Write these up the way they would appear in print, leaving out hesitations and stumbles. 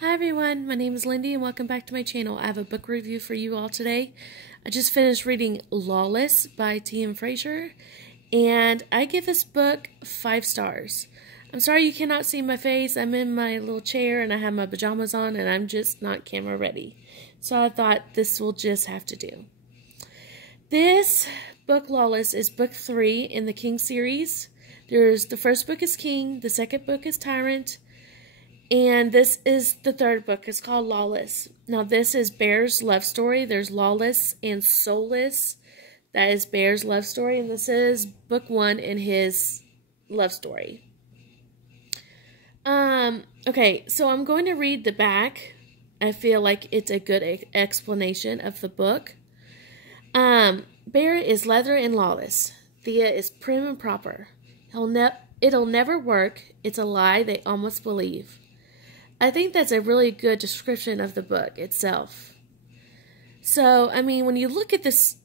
Hi everyone, my name is Lindy and welcome back to my channel. I have a book review for you all today. I just finished reading Lawless by T.M. FRAZIER and I give this book 5 stars. I'm sorry you cannot see my face. I'm in my little chair and I have my pajamas on and I'm just not camera ready. So I thought this will just have to do. This book, Lawless, is book 3 in the King series. The first book is King, the second book is Tyrant, and this is the third book. It's called Lawless. Now this is Bear's love story. There's Lawless and Soulless. That is Bear's love story. And this is book 1 in his love story. Okay, so I'm going to read the back. I feel like it's a good explanation of the book. Bear is leather and lawless. Thea is prim and proper. It'll never work. It's a lie they almost believe. I think that's a really good description of the book itself. So, I mean, when you look at this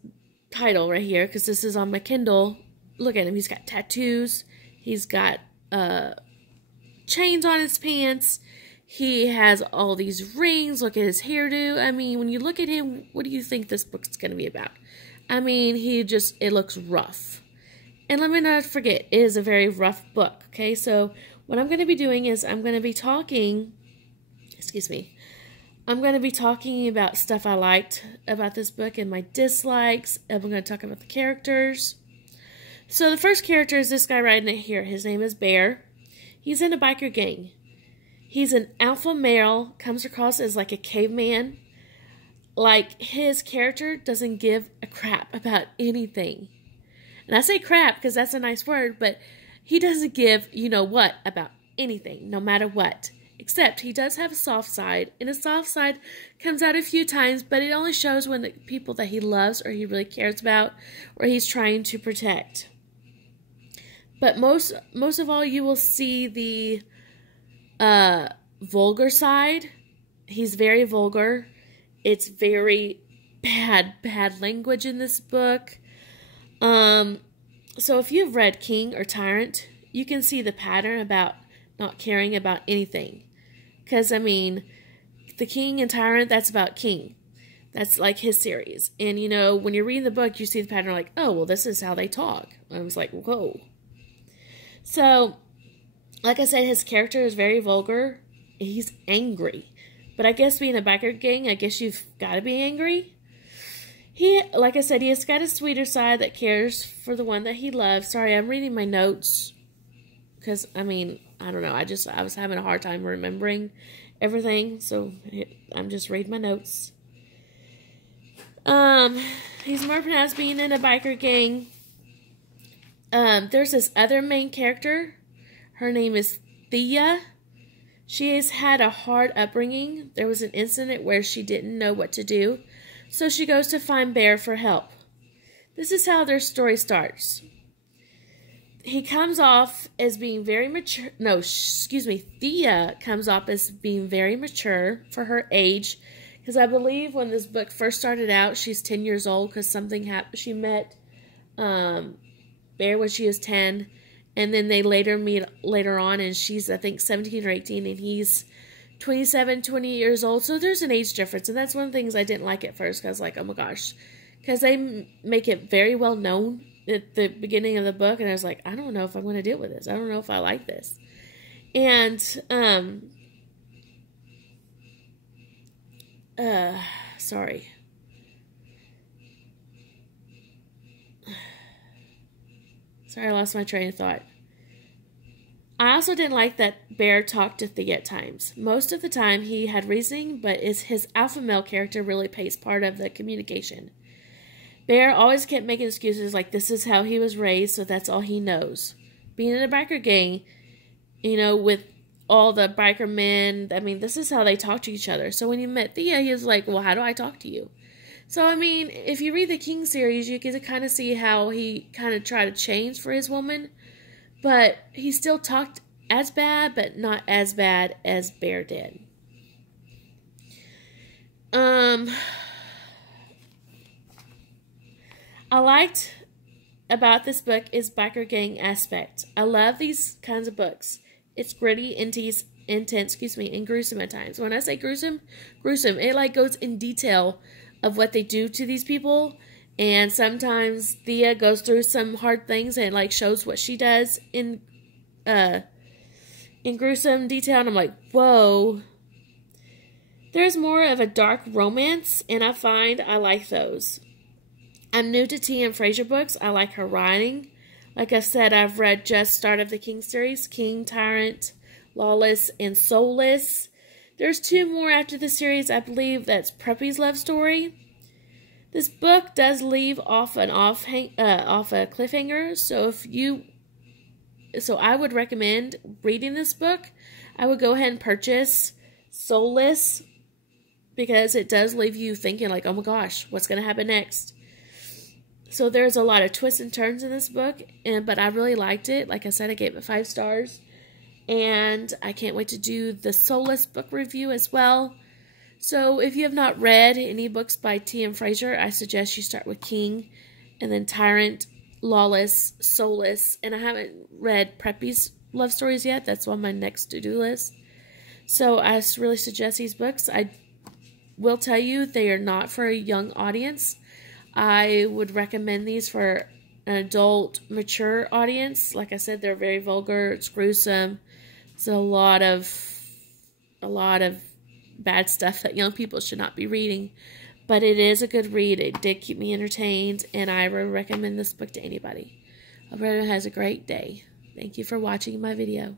title right here, because this is on my Kindle, look at him. He's got tattoos. He's got chains on his pants. He has all these rings. Look at his hairdo. I mean, when you look at him, what do you think this book's going to be about? I mean, it looks rough. And let me not forget, it is a very rough book, okay? So what I'm going to be doing is I'm going to be talking about stuff I liked about this book and my dislikes. I'm going to talk about the characters. So the first character is this guy riding it here. His name is Bear. He's in a biker gang. He's an alpha male, comes across as like a caveman. Like, his character doesn't give a crap about anything. And I say crap because that's a nice word, but he doesn't give you-know-what about anything, no matter what. Except he does have a soft side, and his soft side comes out a few times, but it only shows when the people that he loves or he really cares about or he's trying to protect. But most of all, you will see the vulgar side. He's very vulgar. It's very bad language in this book. So if you've read King or Tyrant, you can see the pattern about not caring about anything. Because, I mean, the King and Tyrant, that's about King. That's like his series. And, when you're reading the book, you see the pattern like, oh, well, this is how they talk. I was like, whoa. So, like I said, his character is very vulgar. He's angry. But I guess being a biker gang, I guess you've got to be angry. Like I said, he has got a sweeter side that cares for the one that he loves. Sorry, I'm reading my notes. Because, I mean, I don't know. I was having a hard time remembering everything. So, I'm just reading my notes. He's more pronounced being in a biker gang. There's this other main character. Her name is Thea. She has had a hard upbringing. There was an incident where she didn't know what to do. So she goes to find Bear for help. This is how their story starts. He comes off as being very mature. No, excuse me. Thea comes off as being very mature for her age. Because I believe when this book first started out, she's 10 years old because something happened. She met Bear when she was 10. And then they meet later on. And she's, I think, 17 or 18. And he's 27, 20 years old. So there's an age difference. And that's one of the things I didn't like at first. Because I was like, oh my gosh. Because they make it very well known at the beginning of the book. And I was like, I don't know if I'm going to deal with this. I don't know if I like this. And, sorry. Sorry, I lost my train of thought. I also didn't like that Bear talked to Thea at times. Most of the time he had reasoning, but his alpha male character really plays part of the communication. Bear always kept making excuses like this is how he was raised, so that's all he knows. Being in a biker gang, with all the biker men, I mean, this is how they talk to each other. So when you met Thea, he was like, well, how do I talk to you? So, I mean, if you read the King series, you get to kind of see how he kind of tried to change for his woman. But he still talked as bad, but not as bad as Bear did. I liked about this book is biker gang aspect. I love these kinds of books. It's gritty, intense, and gruesome at times. When I say gruesome, it like goes in detail of what they do to these people. And sometimes Thea goes through some hard things and like shows what she does in gruesome detail. And I'm like, whoa. There's more of a dark romance, and I find I like those. I'm new to T.M. Frazier books. I like her writing. Like I said, I've read just Start of the King series, King, Tyrant, Lawless, and Soulless. There's 2 more after the series. I believe that's Preppy's love story. This book does leave off a cliffhanger, so I would recommend reading this book. I would go ahead and purchase Soulless, because it does leave you thinking like, oh my gosh, what's going to happen next? So there's a lot of twists and turns in this book, but I really liked it. Like I said, I gave it 5 stars, and I can't wait to do the Soulless book review as well. So if you have not read any books by T.M. Frazier, I suggest you start with King, and then Tyrant, Lawless, Soulless, and I haven't read Preppy's love stories yet. That's on my next to-do list. So I really suggest these books. I will tell you they are not for a young audience. I would recommend these for an adult, mature audience. Like I said, they're very vulgar. It's gruesome. It's a lot of bad stuff that young people should not be reading. But it is a good read. It did keep me entertained, and I would recommend this book to anybody. I hope everyone has a great day. Thank you for watching my video.